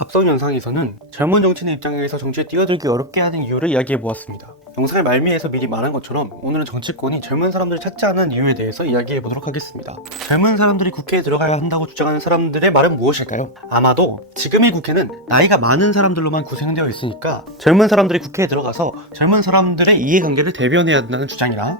앞선 영상에서는 젊은 정치인의 입장에서 정치에 뛰어들기 어렵게 하는 이유를 이야기해보았습니다. 영상의 말미에서 미리 말한 것처럼 오늘은 정치권이 젊은 사람들을 찾지 않는 이유에 대해서 이야기해보도록 하겠습니다. 젊은 사람들이 국회에 들어가야 한다고 주장하는 사람들의 말은 무엇일까요? 아마도 지금의 국회는 나이가 많은 사람들로만 구성되어 있으니까 젊은 사람들이 국회에 들어가서 젊은 사람들의 이해관계를 대변해야 한다는 주장이라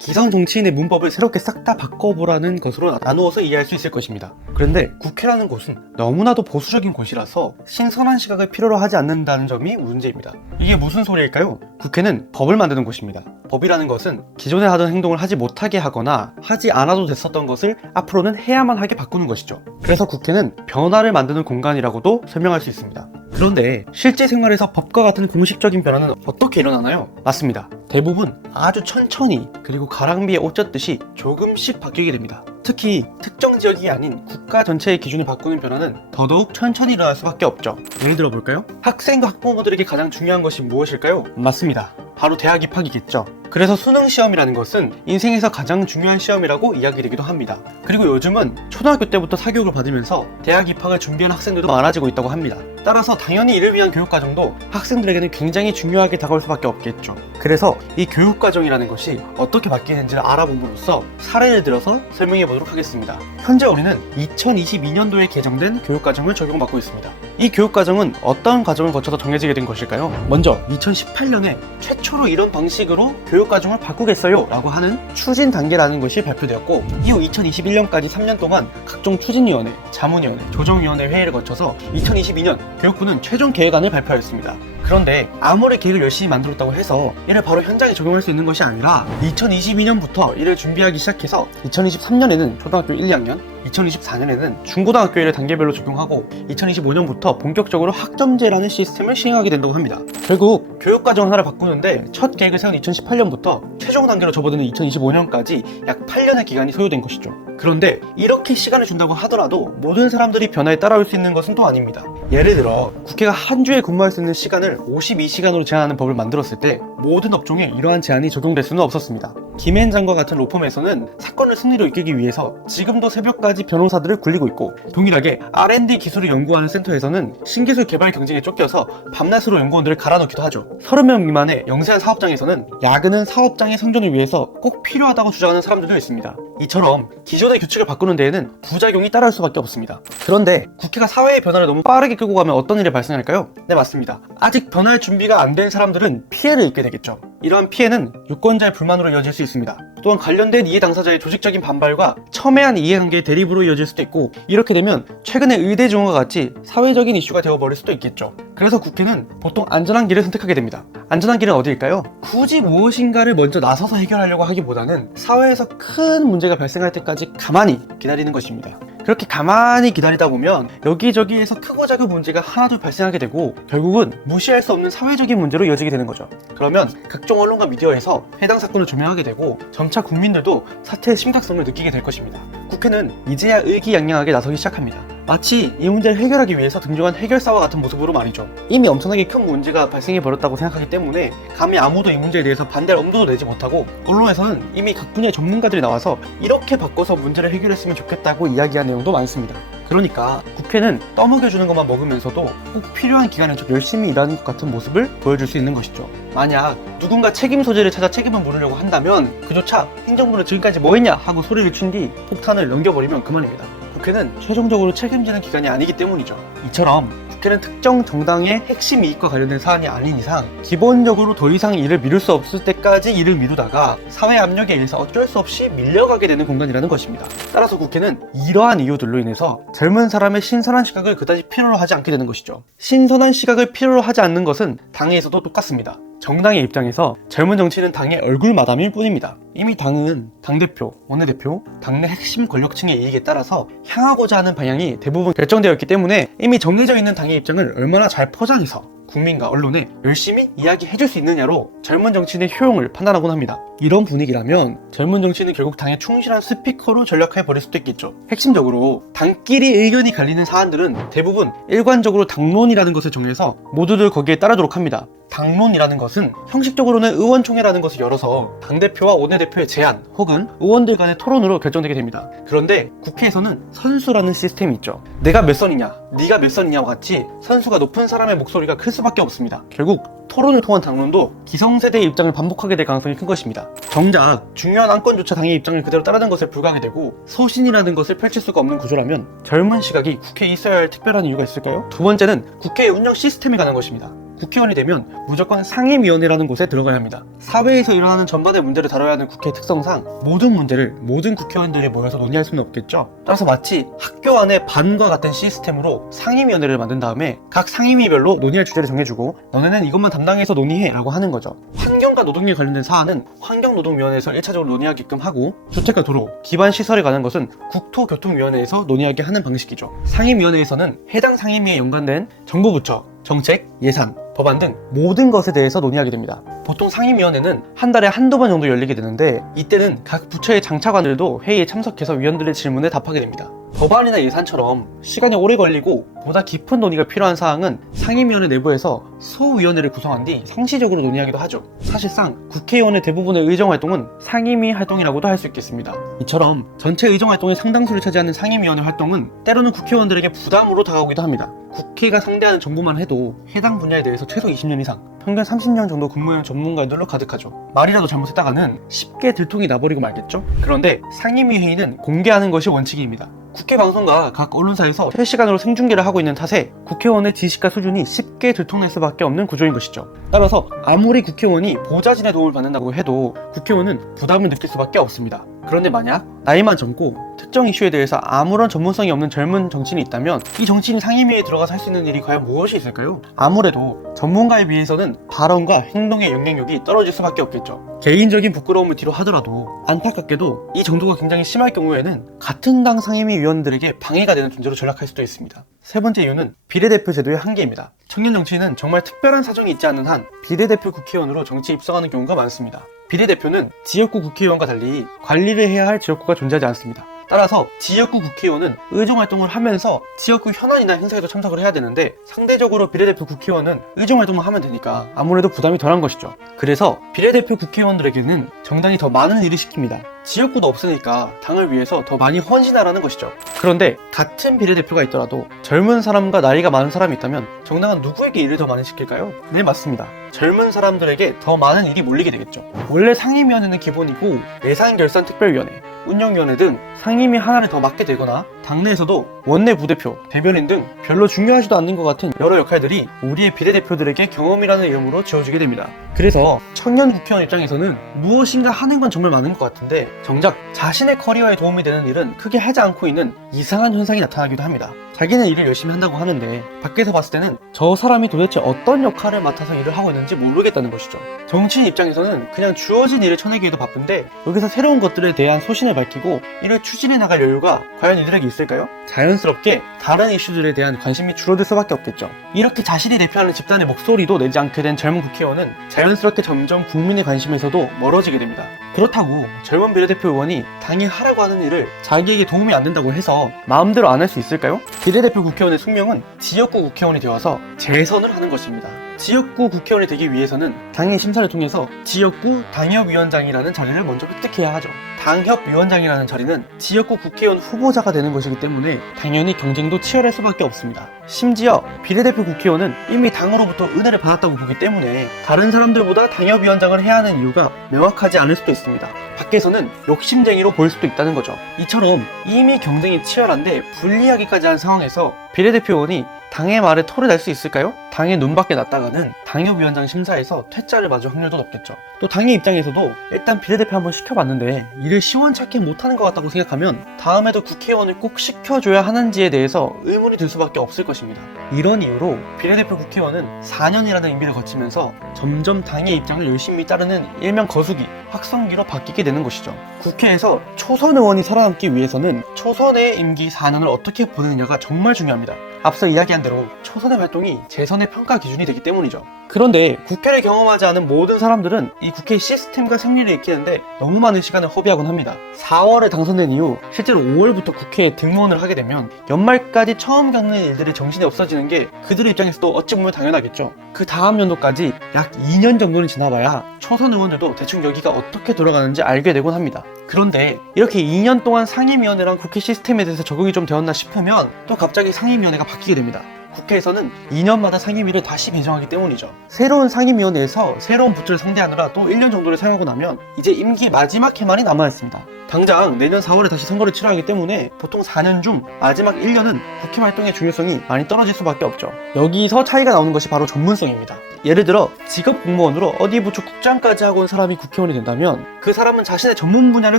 기성 정치인의 문법을 새롭게 싹 다 바꿔보라는 것으로 나누어서 이해할 수 있을 것입니다. 그런데 국회라는 곳은 너무나도 보수적인 곳이라서 신선한 시각을 필요로 하지 않는다는 점이 문제입니다. 이게 무슨 소리일까요? 국회는 법을 만드는 곳입니다. 법이라는 것은 기존에 하던 행동을 하지 못하게 하거나 하지 않아도 됐었던 것을 앞으로는 해야만 하게 바꾸는 것이죠. 그래서 국회는 변화를 만드는 공간이라고도 설명할 수 있습니다. 그런데 실제 생활에서 법과 같은 공식적인 변화는 어떻게 일어나나요? 맞습니다. 대부분 아주 천천히 그리고 가랑비에 옷 젖듯이 조금씩 바뀌게 됩니다. 특히 특정 지역이 아닌 국가 전체의 기준을 바꾸는 변화는 더더욱 천천히 일어날 수밖에 없죠. 예를 들어 볼까요? 학생과 학부모들에게 가장 중요한 것이 무엇일까요? 맞습니다. 바로 대학 입학이겠죠. 그래서 수능 시험이라는 것은 인생에서 가장 중요한 시험이라고 이야기되기도 합니다. 그리고 요즘은 초등학교 때부터 사교육을 받으면서 대학 입학을 준비하는 학생들도 많아지고 있다고 합니다. 따라서 당연히 이를 위한 교육과정도 학생들에게는 굉장히 중요하게 다가올 수밖에 없겠죠. 그래서 이 교육과정이라는 것이 어떻게 바뀌는지를 알아봄으로써 사례를 들어서 설명해 보도록 하겠습니다. 현재 우리는 2022년도에 개정된 교육과정을 적용받고 있습니다. 이 교육과정은 어떤 과정을 거쳐서 정해지게 된 것일까요? 먼저 2018년에 최초로 이런 방식으로 교육과정을 바꾸겠어요 라고 하는 추진 단계라는 것이 발표되었고, 이후 2021년까지 3년 동안 각종 추진위원회, 자문위원회, 조정위원회 회의를 거쳐서 2022년 교육부는 최종 계획안을 발표하였습니다. 그런데 아무리 계획을 열심히 만들었다고 해서 이를 바로 현장에 적용할 수 있는 것이 아니라 2022년부터 이를 준비하기 시작해서 2023년에는 초등학교 1, 2학년, 2024년에는 중고등학교 1을 단계별로 적용하고 2025년부터 본격적으로 학점제라는 시스템을 시행하게 된다고 합니다. 결국 교육과정 하나를 바꾸는데 첫 계획을 세운 2018년부터 최종 단계로 접어드는 2025년까지 약 8년의 기간이 소요된 것이죠. 그런데 이렇게 시간을 준다고 하더라도 모든 사람들이 변화에 따라올 수 있는 것은 또 아닙니다. 예를 들어 국회가 한 주에 근무할 수 있는 시간을 52시간으로 제한하는 법을 만들었을 때 모든 업종에 이러한 제한이 적용될 수는 없었습니다. 김앤장과 같은 로펌에서는 사건을 승리로 이끌기 위해서 지금도 새벽까지 변호사들을 굴리고 있고, 동일하게 R&D 기술을 연구하는 센터에서는 신기술 개발 경쟁에 쫓겨서 밤낮으로 연구원들을 갈아넣기도 하죠. 30명 미만의 영세한 사업장에서는 야근은 사업장의 생존을 위해서 꼭 필요하다고 주장하는 사람들도 있습니다. 이처럼 기존의 규칙을 바꾸는 데에는 부작용이 따라올 수밖에 없습니다. 그런데 국회가 사회의 변화를 너무 빠르게 끌고 가면 어떤 일이 발생할까요? 네, 맞습니다. 아직 변화할 준비가 안 된 사람들은 피해를 입게 되겠죠. 이러한 피해는 유권자의 불만으로 이어질 수 있습니다. 또한 관련된 이해 당사자의 조직적인 반발과 첨예한 이해관계의 대립으로 이어질 수도 있고, 이렇게 되면 최근의 의대 증후와 같이 사회적인 이슈가 되어버릴 수도 있겠죠. 그래서 국회는 보통 안전한 길을 선택하게 됩니다. 안전한 길은 어디일까요? 굳이 무엇인가를 먼저 나서서 해결하려고 하기보다는 사회에서 큰 문제가 발생할 때까지 가만히 기다리는 것입니다. 그렇게 가만히 기다리다 보면 여기저기에서 크고 작은 문제가 하나둘 발생하게 되고 결국은 무시할 수 없는 사회적인 문제로 이어지게 되는 거죠. 그러면 각종 언론과 미디어에서 해당 사건을 조명하게 되고 점차 국민들도 사태의 심각성을 느끼게 될 것입니다. 국회는 이제야 의기양양하게 나서기 시작합니다. 마치 이 문제를 해결하기 위해서 등장한 해결사와 같은 모습으로 말이죠. 이미 엄청나게 큰 문제가 발생해버렸다고 생각하기 때문에 감히 아무도 이 문제에 대해서 반대할 엄두도 내지 못하고, 언론에서는 이미 각 분야의 전문가들이 나와서 이렇게 바꿔서 문제를 해결했으면 좋겠다고 이야기한 내용도 많습니다. 그러니까 국회는 떠먹여주는 것만 먹으면서도 꼭 필요한 기간에 좀 열심히 일하는 것 같은 모습을 보여줄 수 있는 것이죠. 만약 누군가 책임 소재를 찾아 책임을 물으려고 한다면 그조차 행정부는 지금까지 뭐 했냐 하고 소리를 친 뒤 폭탄을 넘겨버리면 그만입니다. 국회는 최종적으로 책임지는 기관이 아니기 때문이죠. 이처럼 국회는 특정 정당의 핵심 이익과 관련된 사안이 아닌 이상 기본적으로 더 이상 일을 미룰 수 없을 때까지 일을 미루다가 사회 압력에 의해서 어쩔 수 없이 밀려가게 되는 공간이라는 것입니다. 따라서 국회는 이러한 이유들로 인해서 젊은 사람의 신선한 시각을 그다지 필요로 하지 않게 되는 것이죠. 신선한 시각을 필요로 하지 않는 것은 당에서도 똑같습니다. 정당의 입장에서 젊은 정치인은 당의 얼굴 마담일 뿐입니다. 이미 당은 당대표, 원내대표, 당내 핵심 권력층의 이익에 따라서 향하고자 하는 방향이 대부분 결정되어 있기 때문에 이미 정해져 있는 당의 입장을 얼마나 잘 포장해서 국민과 언론에 열심히 이야기해줄 수 있느냐로 젊은 정치인의 효용을 판단하곤 합니다. 이런 분위기라면 젊은 정치인은 결국 당의 충실한 스피커로 전락해버릴 수도 있겠죠. 핵심적으로 당끼리 의견이 갈리는 사안들은 대부분 일관적으로 당론이라는 것을 정해서 모두들 거기에 따르도록 합니다. 당론이라는 것은 형식적으로는 의원총회라는 것을 열어서 당대표와 원내대표의 제안 혹은 의원들 간의 토론으로 결정되게 됩니다. 그런데 국회에서는 선수라는 시스템이 있죠. 내가 몇 선이냐, 네가 몇 선이냐와 같이 선수가 높은 사람의 목소리가 클 수밖에 없습니다. 결국 토론을 통한 당론도 기성세대의 입장을 반복하게 될 가능성이 큰 것입니다. 정작 중요한 안건조차 당의 입장을 그대로 따르는 것에 불과하게 되고 소신이라는 것을 펼칠 수가 없는 구조라면 젊은 시각이 국회에 있어야 할 특별한 이유가 있을까요? 두 번째는 국회의 운영 시스템에 관한 것입니다. 국회의원이 되면 무조건 상임위원회라는 곳에 들어가야 합니다. 사회에서 일어나는 전반의 문제를 다뤄야 하는 국회의 특성상 모든 문제를 모든 국회의원들이 모여서 논의할 수는 없겠죠. 따라서 마치 학교 안의 반과 같은 시스템으로 상임위원회를 만든 다음에 각 상임위별로 논의할 주제를 정해주고 너네는 이것만 담당해서 논의해 라고 하는 거죠. 환경과 노동에 관련된 사안은 환경노동위원회에서 1차적으로 논의하게끔 하고 주택과 도로, 기반시설에 관한 것은 국토교통위원회에서 논의하게 하는 방식이죠. 상임위원회에서는 해당 상임위에 연관된 정부부처, 정책, 예산, 법안 등 모든 것에 대해서 논의하게 됩니다. 보통 상임위원회는 한 달에 한두 번 정도 열리게 되는데 이때는 각 부처의 장차관들도 회의에 참석해서 위원들의 질문에 답하게 됩니다. 법안이나 예산처럼 시간이 오래 걸리고 보다 깊은 논의가 필요한 사항은 상임위원회 내부에서 소위원회를 구성한 뒤 상시적으로 논의하기도 하죠. 사실상 국회의원의 대부분의 의정활동은 상임위 활동이라고도 할 수 있겠습니다. 이처럼 전체 의정활동의 상당수를 차지하는 상임위원회 활동은 때로는 국회의원들에게 부담으로 다가오기도 합니다. 국회가 상대하는 정보만 해도 해당 분야에 대해서 최소 20년 이상, 평균 30년 정도 근무한 전문가들로 가득하죠. 말이라도 잘못했다가는 쉽게 들통이 나버리고 말겠죠? 그런데 상임위 회의는 공개하는 것이 원칙입니다. 국회 방송과 각 언론사에서 실시간으로 생중계를 하고 있는 탓에 국회의원의 지식과 수준이 쉽게 들통날 수밖에 없는 구조인 것이죠. 따라서 아무리 국회의원이 보좌진의 도움을 받는다고 해도 국회의원은 부담을 느낄 수밖에 없습니다. 그런데 만약 나이만 젊고 특정 이슈에 대해서 아무런 전문성이 없는 젊은 정치인이 있다면 이 정치인이 상임위에 들어가서 할 수 있는 일이 과연 무엇이 있을까요? 아무래도 전문가에 비해서는 발언과 행동의 영향력이 떨어질 수밖에 없겠죠. 개인적인 부끄러움을 뒤로 하더라도 안타깝게도 이 정도가 굉장히 심할 경우에는 같은 당 상임위 위원들에게 방해가 되는 존재로 전락할 수도 있습니다. 세 번째 이유는 비례대표 제도의 한계입니다. 청년 정치인은 정말 특별한 사정이 있지 않는 한 비례대표 국회의원으로 정치에 입성하는 경우가 많습니다. 비례대표는 지역구 국회의원과 달리 관리를 해야 할 지역구가 존재하지 않습니다. 따라서 지역구 국회의원은 의정활동을 하면서 지역구 현안이나 행사에도 참석을 해야 되는데 상대적으로 비례대표 국회의원은 의정활동만 하면 되니까 아무래도 부담이 덜한 것이죠. 그래서 비례대표 국회의원들에게는 정당이 더 많은 일을 시킵니다. 지역구도 없으니까 당을 위해서 더 많이 헌신하라는 것이죠. 그런데 같은 비례대표가 있더라도 젊은 사람과 나이가 많은 사람이 있다면 정당은 누구에게 일을 더 많이 시킬까요? 네, 맞습니다. 젊은 사람들에게 더 많은 일이 몰리게 되겠죠. 원래 상임위원회는 기본이고 예산결산특별위원회, 운영위원회 등 상임위 하나를 더 맡게 되거나 당내에서도 원내 부대표, 대변인 등 별로 중요하지도 않는 것 같은 여러 역할들이 우리의 비례대표들에게 경험이라는 이름으로 지어지게 됩니다. 그래서 청년 국회의원 입장에서는 무엇인가 하는 건 정말 많은 것 같은데 정작 자신의 커리어에 도움이 되는 일은 크게 하지 않고 있는 이상한 현상이 나타나기도 합니다. 자기는 일을 열심히 한다고 하는데 밖에서 봤을 때는 저 사람이 도대체 어떤 역할을 맡아서 일을 하고 있는지 모르겠다는 것이죠. 정치인 입장에서는 그냥 주어진 일을 쳐내기에도 바쁜데 여기서 새로운 것들에 대한 소신을 밝히고 이를 추진해 나갈 여유가 과연 이들에게 있을까요? 자연스럽게 다른 이슈들에 대한 관심이 줄어들 수밖에 없겠죠. 이렇게 자신이 대표하는 집단의 목소리도 내지 않게 된 젊은 국회의원은 자연스럽게 점점 국민의 관심에서도 멀어지게 됩니다. 그렇다고 젊은 비례대표 의원이 당이 하라고 하는 일을 자기에게 도움이 안 된다고 해서 마음대로 안 할 수 있을까요? 비례대표 국회의원의 숙명은 지역구 국회의원이 되어서 재선을 하는 것입니다. 지역구 국회의원이 되기 위해서는 당의 심사를 통해서 지역구 당협위원장이라는 자리를 먼저 획득해야 하죠. 당협위원장이라는 자리는 지역구 국회의원 후보자가 되는 것이기 때문에 당연히 경쟁도 치열할 수밖에 없습니다. 심지어 비례대표 국회의원은 이미 당으로부터 은혜를 받았다고 보기 때문에 다른 사람들보다 당협위원장을 해야 하는 이유가 명확하지 않을 수도 있습니다. 밖에서는 욕심쟁이로 보일 수도 있다는 거죠. 이처럼 이미 경쟁이 치열한데 불리하기까지 한 상황에서 비례대표 의원이 당의 말에 토를 낼 수 있을까요? 당의 눈밖에 났다가는 당협위원장 심사에서 퇴짜를 맞을 확률도 높겠죠. 또 당의 입장에서도 일단 비례대표 한번 시켜봤는데 일을 시원찮게 못하는 것 같다고 생각하면 다음에도 국회의원을 꼭 시켜줘야 하는지에 대해서 의문이 들 수밖에 없을 것입니다. 이런 이유로 비례대표 국회의원은 4년이라는 임기를 거치면서 점점 당의 입장을 열심히 따르는 일명 거수기, 확성기로 바뀌게 되는 것이죠. 국회에서 초선 의원이 살아남기 위해서는 초선의 임기 4년을 어떻게 보내느냐가 정말 중요합니다. 앞서 이야기한 대로 초선의 활동이 재선의 평가 기준이 되기 때문이죠. 그런데 국회를 경험하지 않은 모든 사람들은 이 국회 시스템과 생리를 익히는데 너무 많은 시간을 허비하곤 합니다. 4월에 당선된 이후 실제로 5월부터 국회에 등원을 하게 되면 연말까지 처음 겪는 일들이 정신이 없어지는 게 그들의 입장에서도 어찌 보면 당연하겠죠. 그 다음 연도까지 약 2년 정도는 지나봐야 초선 의원들도 대충 여기가 어떻게 돌아가는지 알게 되곤 합니다. 그런데 이렇게 2년 동안 상임위원회랑 국회 시스템에 대해서 적응이 좀 되었나 싶으면 또 갑자기 상임위원회가 바뀌게 됩니다. 국회에서는 2년마다 상임위를 다시 배정하기 때문이죠. 새로운 상임위원회에서 새로운 부처를 상대하느라 또 1년 정도를 사용하고 나면 이제 임기 마지막 해만이 남아있습니다. 당장 내년 4월에 다시 선거를 치러하기 때문에 보통 4년 중 마지막 1년은 국회 활동의 중요성이 많이 떨어질 수밖에 없죠. 여기서 차이가 나오는 것이 바로 전문성입니다. 예를 들어 직업 공무원으로 어디 부처 국장까지 하고 온 사람이 국회의원이 된다면 그 사람은 자신의 전문 분야를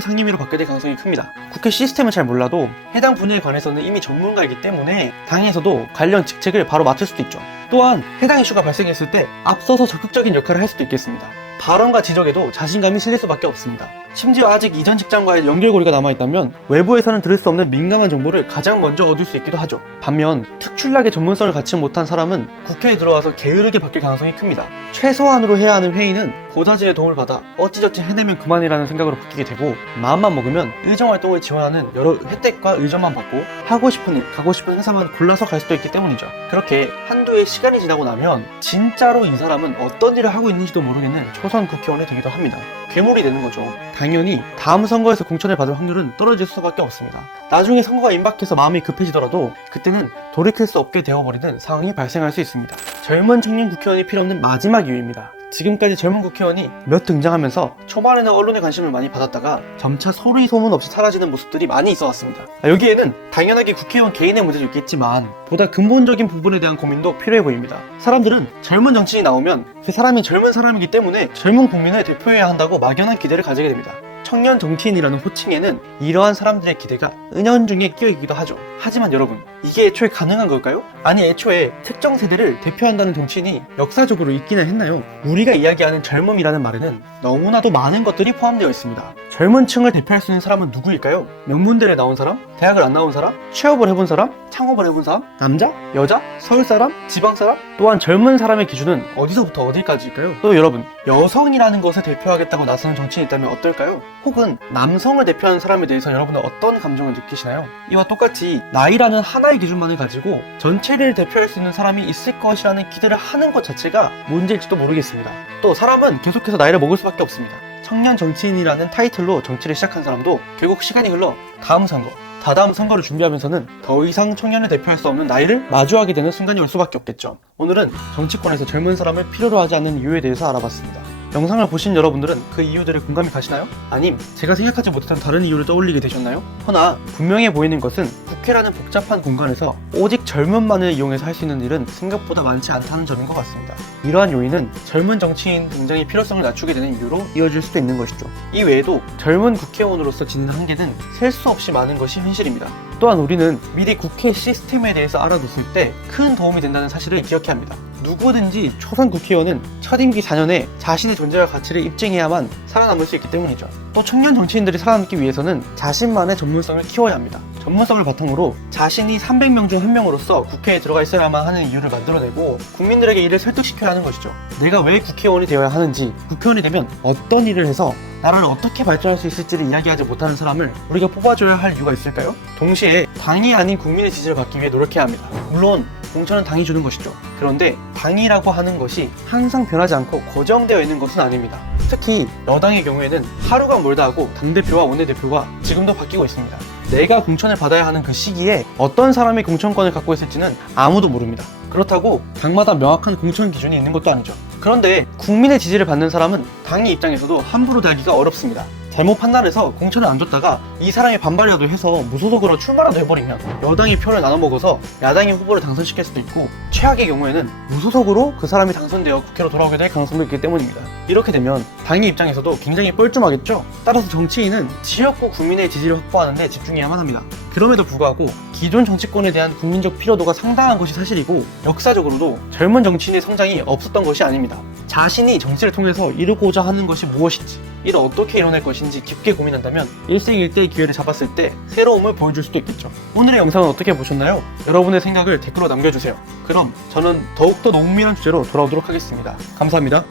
상임위로 받게 될 가능성이 큽니다. 국회 시스템을 잘 몰라도 해당 분야에 관해서는 이미 전문가이기 때문에 당에서도 관련 직책을 바로 맡을 수도 있죠. 또한 해당 이슈가 발생했을 때 앞서서 적극적인 역할을 할 수도 있겠습니다. 발언과 지적에도 자신감이 실릴 수밖에 없습니다. 심지어 아직 이전 직장과의 연결고리가 남아있다면 외부에서는 들을 수 없는 민감한 정보를 가장 먼저 얻을 수 있기도 하죠. 반면 특출나게 전문성을 갖지 못한 사람은 국회에 들어와서 게으르게 바뀔 가능성이 큽니다. 최소한으로 해야 하는 회의는 보좌진의 도움을 받아 어찌저찌 해내면 그만이라는 생각으로 바뀌게 되고, 마음만 먹으면 의정활동을 지원하는 여러 혜택과 의전만 받고 하고 싶은 일, 가고 싶은 회사만 골라서 갈 수도 있기 때문이죠. 그렇게 한두 해의 시간이 지나고 나면 진짜로 이 사람은 어떤 일을 하고 있는지도 모르겠는 초선 국회의원이 되기도 합니다. 괴물이 되는 거죠. 당연히 다음 선거에서 공천을 받을 확률은 떨어질 수밖에 없습니다. 나중에 선거가 임박해서 마음이 급해지더라도 그때는 돌이킬 수 없게 되어버리는 상황이 발생할 수 있습니다. 젊은 청년 국회의원이 필요 없는 마지막 이유입니다. 지금까지 젊은 국회의원이 몇 등장하면서 초반에는 언론의 관심을 많이 받았다가 점차 소리 소문 없이 사라지는 모습들이 많이 있어 왔습니다. 여기에는 당연하게 국회의원 개인의 문제도 있겠지만 보다 근본적인 부분에 대한 고민도 필요해 보입니다. 사람들은 젊은 정치인이 나오면 그 사람이 젊은 사람이기 때문에 젊은 국민을 대표해야 한다고 막연한 기대를 가지게 됩니다. 청년 정치인이라는 호칭에는 이러한 사람들의 기대가 은연중에 끼어있기도 하죠. 하지만 여러분, 이게 애초에 가능한 걸까요? 아니, 애초에 특정 세대를 대표한다는 정치인이 역사적으로 있기는 했나요? 우리가 이야기하는 젊음이라는 말에는 너무나도 많은 것들이 포함되어 있습니다. 젊은 층을 대표할 수 있는 사람은 누구일까요? 명문대를 나온 사람? 대학을 안 나온 사람? 취업을 해본 사람? 창업을 해본 사람? 남자? 여자? 서울 사람? 지방 사람? 또한 젊은 사람의 기준은 어디서부터 어디까지일까요? 또 여러분, 여성이라는 것을 대표하겠다고 나서는 정치인이 있다면 어떨까요? 혹은 남성을 대표하는 사람에 대해서 여러분은 어떤 감정을 느끼시나요? 이와 똑같이 나이라는 하나의 기준만을 가지고 전체를 대표할 수 있는 사람이 있을 것이라는 기대를 하는 것 자체가 문제일지도 모르겠습니다. 또 사람은 계속해서 나이를 먹을 수밖에 없습니다. 청년 정치인이라는 타이틀로 정치를 시작한 사람도 결국 시간이 흘러 다음 선거, 다다음 선거를 준비하면서는 더 이상 청년을 대표할 수 없는 나이를 마주하게 되는 순간이 올 수밖에 없겠죠. 오늘은 정치권에서 젊은 사람을 필요로 하지 않는 이유에 대해서 알아봤습니다. 영상을 보신 여러분들은 그 이유들에 공감이 가시나요? 아님 제가 생각하지 못했던 다른 이유를 떠올리게 되셨나요? 허나 분명해 보이는 것은 국회라는 복잡한 공간에서 오직 젊은만을 이용해서 할 수 있는 일은 생각보다 많지 않다는 점인 것 같습니다. 이러한 요인은 젊은 정치인 등장의 필요성을 낮추게 되는 이유로 이어질 수도 있는 것이죠. 이 외에도 젊은 국회의원으로서 짓는 한계는 셀 수 없이 많은 것이 현실입니다. 또한 우리는 미리 국회 시스템에 대해서 알아뒀을 때 큰 도움이 된다는 사실을 기억해야 합니다. 누구든지 초선 국회의원은 첫 임기 4년에 자신의 존재와 가치를 입증해야만 살아남을 수 있기 때문이죠. 또 청년 정치인들이 살아남기 위해서는 자신만의 전문성을 키워야 합니다. 전문성을 바탕으로 자신이 300명 중 1명으로서 국회에 들어가 있어야만 하는 이유를 만들어내고 국민들에게 이를 설득시켜야 하는 것이죠. 내가 왜 국회의원이 되어야 하는지, 국회의원이 되면 어떤 일을 해서 나라를 어떻게 발전할 수 있을지를 이야기하지 못하는 사람을 우리가 뽑아줘야 할 이유가 있을까요? 동시에 당이 아닌 국민의 지지를 받기 위해 노력해야 합니다. 물론 공천은 당이 주는 것이죠. 그런데 당이라고 하는 것이 항상 변하지 않고 고정되어 있는 것은 아닙니다. 특히 여당의 경우에는 하루가 멀다 하고 당대표와 원내대표가 지금도 바뀌고 있습니다. 내가 공천을 받아야 하는 그 시기에 어떤 사람이 공천권을 갖고 있을지는 아무도 모릅니다. 그렇다고 당마다 명확한 공천 기준이 있는 것도 아니죠. 그런데 국민의 지지를 받는 사람은 당의 입장에서도 함부로 달기가 어렵습니다. 잘못 판단해서 공천을 안 줬다가 이 사람이 반발이라도 해서 무소속으로 출마라도 해버리면 여당이 표를 나눠먹어서 야당의 후보를 당선시킬 수도 있고, 최악의 경우에는 무소속으로 그 사람이 당선되어 국회로 돌아오게 될 가능성도 있기 때문입니다. 이렇게 되면 당의 입장에서도 굉장히 뻘쭘하겠죠. 따라서 정치인은 지역구 국민의 지지를 확보하는 데 집중해야만 합니다. 그럼에도 불구하고 기존 정치권에 대한 국민적 피로도가 상당한 것이 사실이고, 역사적으로도 젊은 정치인의 성장이 없었던 것이 아닙니다. 자신이 정치를 통해서 이루고자 하는 것이 무엇인지, 이를 어떻게 이뤄낼 것인지 깊게 고민한다면 일생일대의 기회를 잡았을 때 새로움을 보여줄 수도 있겠죠. 오늘의 영상은 어떻게 보셨나요? 여러분의 생각을 댓글로 남겨주세요. 그럼 저는 더욱더 농밀한 주제로 돌아오도록 하겠습니다. 감사합니다.